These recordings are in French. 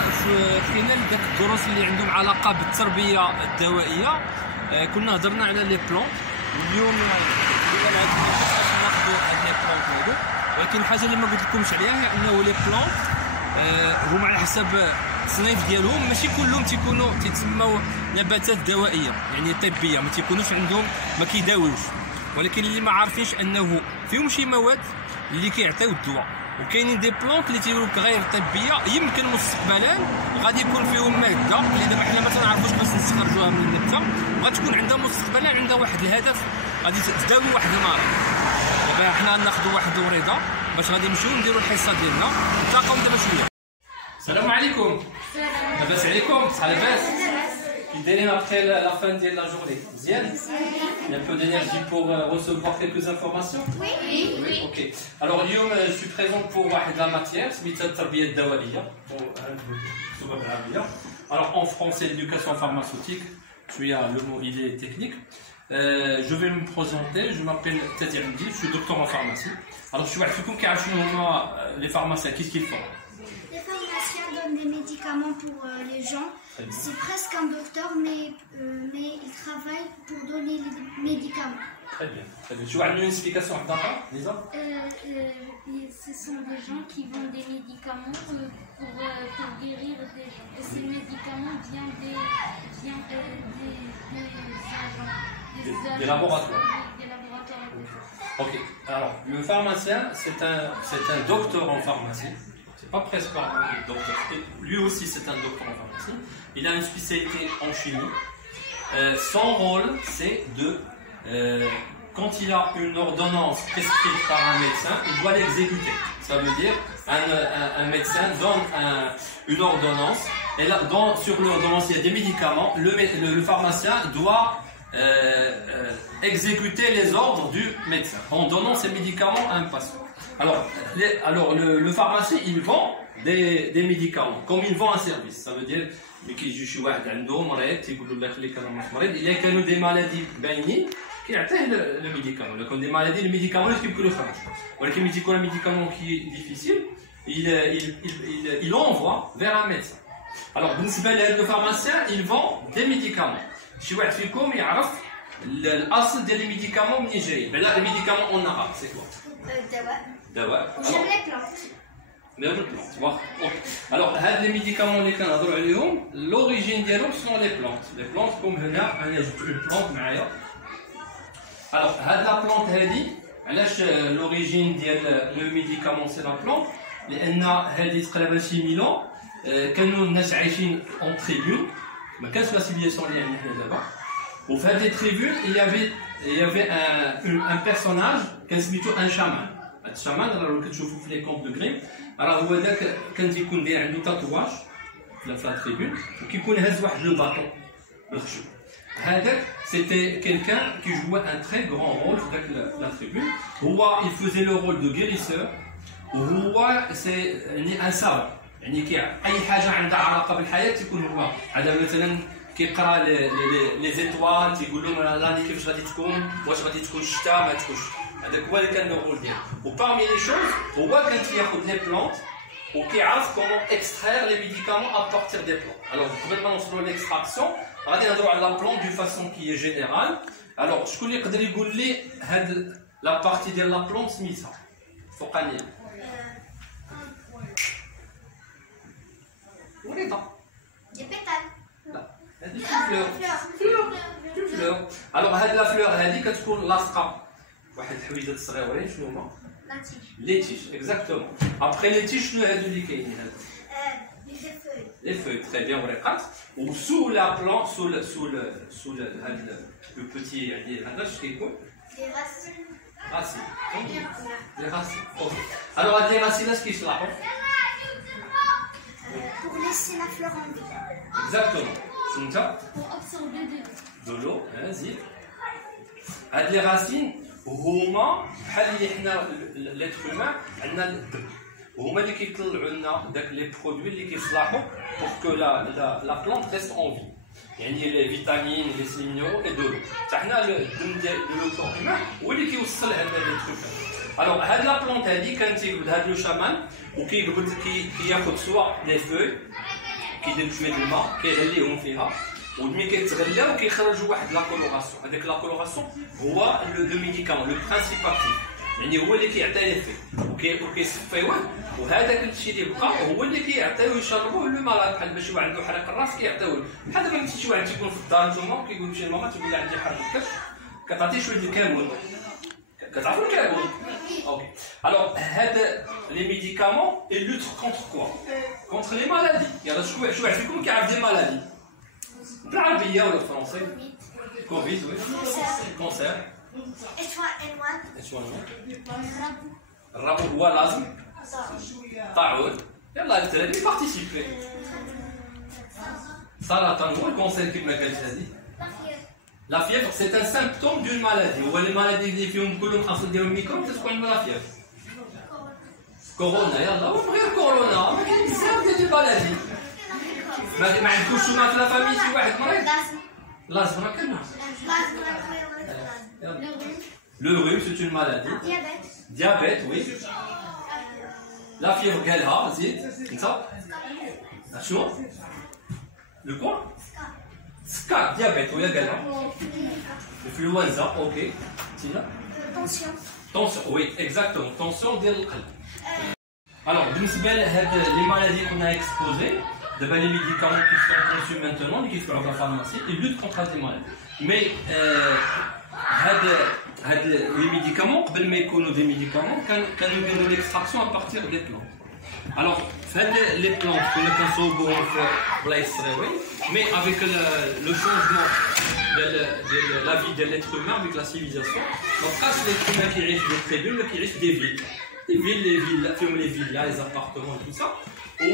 خلال داك الدروس اللي عندهم علاقه بالتربيه الدوائيه كنا هضرنا على لي بلون. واليوم قلنا هاد ناخذوا هاد لي بلون هادو، ولكن الحاجه اللي ما قلت لكمش عليها هي انه لي بلون هما على حسب التصنيف ديالهم ماشي كلهم تيتسموا نباتات دوائيه يعني طبيه، ما تيكونوش عندهم ما كيداويوش، ولكن اللي ما عارفينش انه فيهم شي مواد اللي كيعطيو الدواء. وكاينين دي بلونط اللي تيقولوا لك غير طبيه، يمكن مستقبلا غادي يكون فيهم ماده اللي دابا حنا ما تنعرفوش باش نستخرجوها من النبته، وغتكون عندها مستقبلا عندها واحد الهدف، غادي تداوي واحد المرض. دابا حنا ناخذوا واحد الوريده باش غادي نمشيو نديروا الحصه ديالنا، نتلاقاو دابا شويه. السلام عليكم. لاباس عليكم؟ صحه لاباس؟ كي دايرين après la fin de la journée? Bien? Il y a un peu d'énergie pour recevoir quelques informations? Oui. Oui. Ok. Alors, اليوم je suis présent pour la matière, سميتها التربية الدوائية. Alors, en français, l'éducation pharmaceutique. Le mot il est technique. Je vais me présenter. Je m'appelle Tati Hamdi. Je suis docteur en pharmacie. Alors, je suis avec vous qui a les pharmaciens. Qu'est-ce qu'ils font? Les pharmaciens donnent des médicaments pour les gens. C'est presque un docteur, mais il travaille pour donner les médicaments. Très bien. Très bien. Tu as une explication d'accord, Lisa? Ce sont des gens qui vendent des médicaments pour guérir des gens. Et ces médicaments viennent des agents, des laboratoires. Des laboratoires. Ok. Alors, le pharmacien, c'est un docteur en pharmacie. Pas presque un docteur. Lui aussi, c'est un docteur en pharmacie. Il a une spécialité en chimie. Son rôle, c'est de, quand il a une ordonnance prescrite par un médecin, il doit l'exécuter. Ça veut dire, un médecin donne une ordonnance, et là, sur l'ordonnance, il y a des médicaments. Le pharmacien doit exécuter les ordres du médecin en donnant ces médicaments à un patient. Alors le pharmacien, il vend des médicaments, comme il vend un service. Ça veut dire, il y a des maladies bénignes qui atteignent le médicament. Comme des maladies, le médicament, il peut le faire. Un médicament qui est difficile, il envoie vers un médecin. Alors, le pharmacien, il vend des médicaments. Si vous avez l'asl des médicaments nigériens. Mais là, les médicaments en arabe, c'est quoi? Dawa. J'aime les plantes. Même les plantes. Alors, les médicaments les l'origine des plantes sont les plantes. Les plantes, comme là, une plante, alors, la plante, l'origine du médicament, c'est la plante. لأن هذه تقريبا شي 1000 ans كانوا الناس عايشين en tribune. ما كانش لا civilisation اللي عندنا حنا دابا. وفي هذه التريبون il y avait un personnage كان سميتو ان شامان. هذا الشامان راه كتشوفوا في لي كونت دو غريم، راه هو ذاك كان تيكون داير عنده تاتواج في التريبون وكيكون هاز واحد لو باطون بالخشب. هذاك سيتي كيلكان كي جوا ان تري غران رول في ذاك لا تريبون. هو il faisait le rôle de guérisseur وهو سي يعني ان ساب، يعني اي حاجه عندها علاقه بالحياه تيكون هو. هذا مثلا كيقرا لي زيتوال تيقول لهم راني كيفاش غادي تكون، واش غادي تكون الشتاء ما تكونش. هذاك هو اللي كان الرول ديالو. وبارمي لي شوز هو كان تياخذ لي بلونت وكيعرف كومون اكستراير لي ميديكامون ا بارتير دي بلونت. الوغ قبل ما نوصلوا ليكستراكسيون غادي نهضروا على لا بلونت دو فاسون كي هي جينيرال. الوغ شكون اللي يقدر يقول لي هاد لا بارتي ديال لا بلونت سميتها فوقانيه؟ وريضه. Des pétales. لا هذه فلور. الوغ هاد لا فلور هذه كتكون لاصقه واحد الحويجات صغيورين. شنو هما؟ لي تيش. اكزاكتومون. ابخي لي تيش شنو هادو اللي كاينين هادو؟ لي فوي. تري بيان. ورقات. وسو لا بلون سو هاد لو بوتي يعني هذا اش كيكون؟ Des racines. راسين. لي راسين. اوكي. الوغ هاد لي راسين اش كيصلحوا؟ Pour laisser la fleur en vie. Exactement. Pour absorber de l'eau. زيد. هاد لي راسين هما بحال اللي حنا ليتر هيومان عندنا الدم، وهما اللي كيطلعوا لنا داك لي برودوي اللي كيصلحوا بور كو لا بلونت ريست اون في، يعني لي فيتامين لي سي مينيرو اي دو لو. حتى حنا الدم ديال لو كور هيومان هو اللي كيوصل هاد لي تروك. الوغ هاد لا بلونت هادي كان تيقبل هاد لو شامان وكيقبل كياخذ سوا لي فوي كيدير شويه الماء كيغليهم فيها وملي كيتغلاو كيخرجوا واحد لا كولوراسيون. هذاك لا كولوراسيون هو لو ميديكامون لو برينسيپ اكتيف، يعني هو اللي كيعطي ليفي وكيصفيوه، وهذاك الشيء اللي بقى هو اللي كيعطيوه يشربوه لو مالاد. بحال باش واحد عنده حرق الراس كيعطيوه، بحال دابا ملي شي واحد تيكون في الدار نتوما كيقول لشي ماما تقول لها عندي حرق الكرش كتعطيه شويه الكمون. كتعرفوا الكمون؟ اوكي. الوغ هاد لي ميديكامون يلوت كونتر كوا؟ كونتر لي مالادي. يلاه شي واحد فيكم كيعرف دي مالادي بالعربيه ولا بالفرنسي؟ كوفيد وي كونسير الربو هو لازم طاعون. يلا الدراري بارتيسيبي. سرطان هو الكونسير كما قالت هذه. لا فيفر سي ان سيمبتوم دون مالادي. هو لي مالادي اللي فيهم كلهم خاص ديالهم ميكروب تتكون عندنا لا فيفر. كورونا يلا هو غير كورونا، ما كاين بزاف ديال لي مالادي. ما عندكوش شوما في لا فامي شي واحد مريض؟ لازم راه كلمه. Le rhume, c'est une maladie. Diabète, oui. La fièvre, قالها زيد انت. شنو؟ Le quoi? سكار. diabète, ويا قالها. L'influenza, ok. Tina? Tension. Tension, oui, exactement. Tension ديال القلب. Alors, بالنسبة لهاد les maladies qu'on a exposées, d'abord les médicaments qui sont conçus maintenant, qui sont dans la pharmacie, ils luttent contre les maladies. Mais هاد les médicaments, قبل ما يكونوا des médicaments, كانوا يديروا l'extraction à partir des plantes. Alors, فهاد les plantes كنا كنصوبوهم في بلايص صغيرين, mais avec le changement de la vie de l'être humain, avec la civilisation, ما بقاش l'être humain كيعيش في des tribus, mais كيعيش في des villes. Les villes, les villas, les appartements et tout ça, où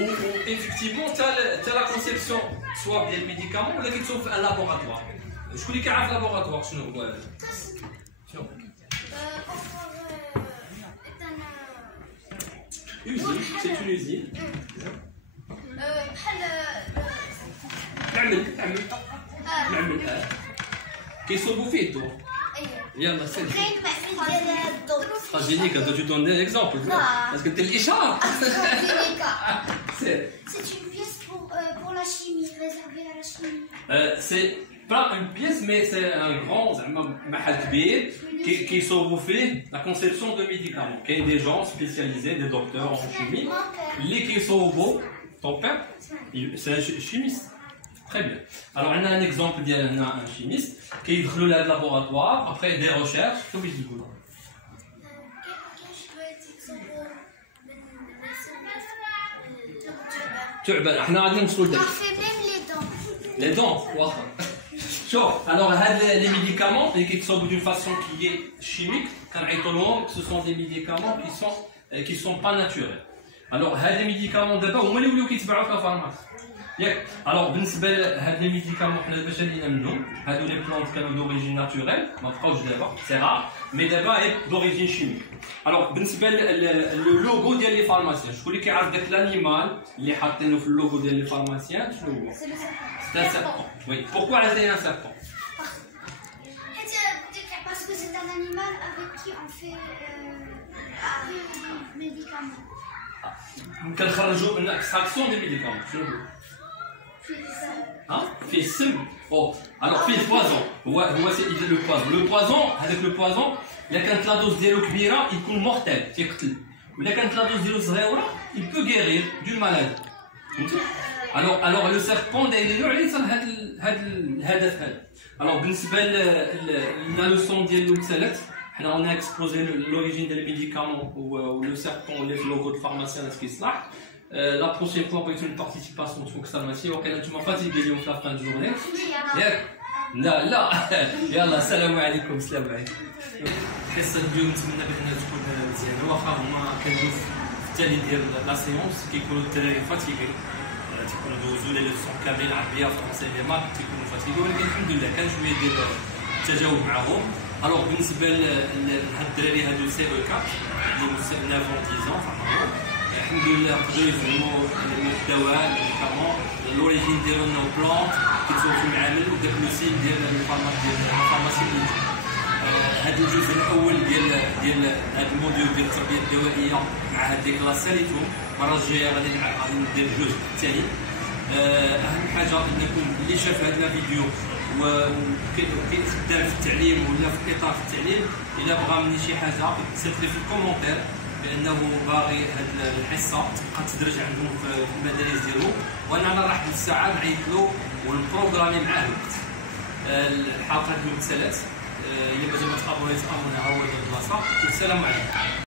effectivement, tu as la conception soit des médicaments ou qui sont un laboratoire. Je connais qu'un laboratoire, sinon. Usine, c'est une usine. Qui sont bouffés, toi. يلا سير. Angélique, tu donnes des exemples. Parce que tu es l'Ichara. C'est une pièce pour la chimie, réservée à la chimie. C'est pas une pièce, mais c'est un grand mahal kbir qui sauve fait la conception de médicaments. Il y a des gens spécialisés, des docteurs en chimie, qui sauvent ton père, c'est un chimiste. Très bien. Alors, on a un exemple d'un chimiste qui est dans le laboratoire, après des recherches. Qu'est-ce que vous dites? تعبان احنا غادي نوصلوا لداك. Les dents, واخا. شوف, alors هاد les médicaments اللي كيتصاوبوا d'une façon qui est chimique, كنعيطوا لهم ce sont des médicaments qui sont pas naturels. Alors هاد les médicaments دابا هما اللي ولاو كيتباعوا في الفارماسي. ياك. الوغ بالنسبه لهاد لي ميديكامون حنا دابا شادينا منهم, هادو لي بلانت كانوا دوريجين ناتوريل, ما بقاوش دابا, سي رار, مي دابا هي دوريجين شيميك. الوغ بالنسبه للوغو ديال لي فارماسيان, شكون اللي كيعرف داك لانيمال اللي حاطينه في اللوغو ديال لي فارماسيان شنو هو؟ سي ان سيربون. وي, بوركوا على سي ان سيربون؟ Parce que c'est un animal avec qui on fait des médicaments. كنخرجوا من اكستراكسيون دي ميديكامون, شنو هو؟ فيه السم. او الوغ فيه البوازون, هو سي لو بوازون. لو بوازون, هذاك لو بوازون الا كانت لا دوز ديالو كبيره يكون مورتال, تيقتل, ولا كانت لا دوز ديالو صغيره il peut guérir d'une maladie. فهمتي؟ الوغ لو سيربون دايرين عليه هذا الهدف هذا. الوغ بالنسبه لا لوسون ديال المثالات, حنا on a exposé l'origine des médicaments ou le serpent ou le logo de pharmacien ce qui se là. La prochaine fois, on va une participation de pharmacie. Tu m'as fatigué à la fin de journée. لا لا يلا السلام عليكم. السلام عليكم. قصه اليوم نتمنى بان تكون مزيانه, واخا هما كندوز في التالي ديال لا سيونس كيكونوا الدراري فاتيكي, تيكونوا دوزوا لي ليسون كاملين العربيه فرونسي لي مات, تيكونوا فاتيكي, ولكن الحمد لله كان شويه ديال التجاوب معاهم. الوغ بالنسبه لهاد الدراري هادو سي او 4 اللي 9 و 10 ans, الحمد لله قدروا يفهموا الدواء الميديكامون, لوريجين ديالو نو بلانت كيتصور في المعامل, وداك لو سيل ديال الفارماسي. هذا الجزء الاول ديال هذا الموديول ديال التربيه الدوائيه مع هاد ديك لا ساليتهم. المره الجايه غادي ندير الجزء الثاني. اهم حاجه انكم اللي شاف هذا الفيديو وكيخدم في التعليم ولا في اطار التعليم، الا بغى مني شي حاجه يكتب لي في الكومونتير بانه باغي هذه الحصه تبقى تدرج عندهم في المدارس ديالهم، وانا راح بالساعه نعيط له ونبروغرامي معاه الوقت. الحلقه اليوم تسالات، الا مازال ما تابونيش ابوني ها هو البلاصه. والسلام عليكم.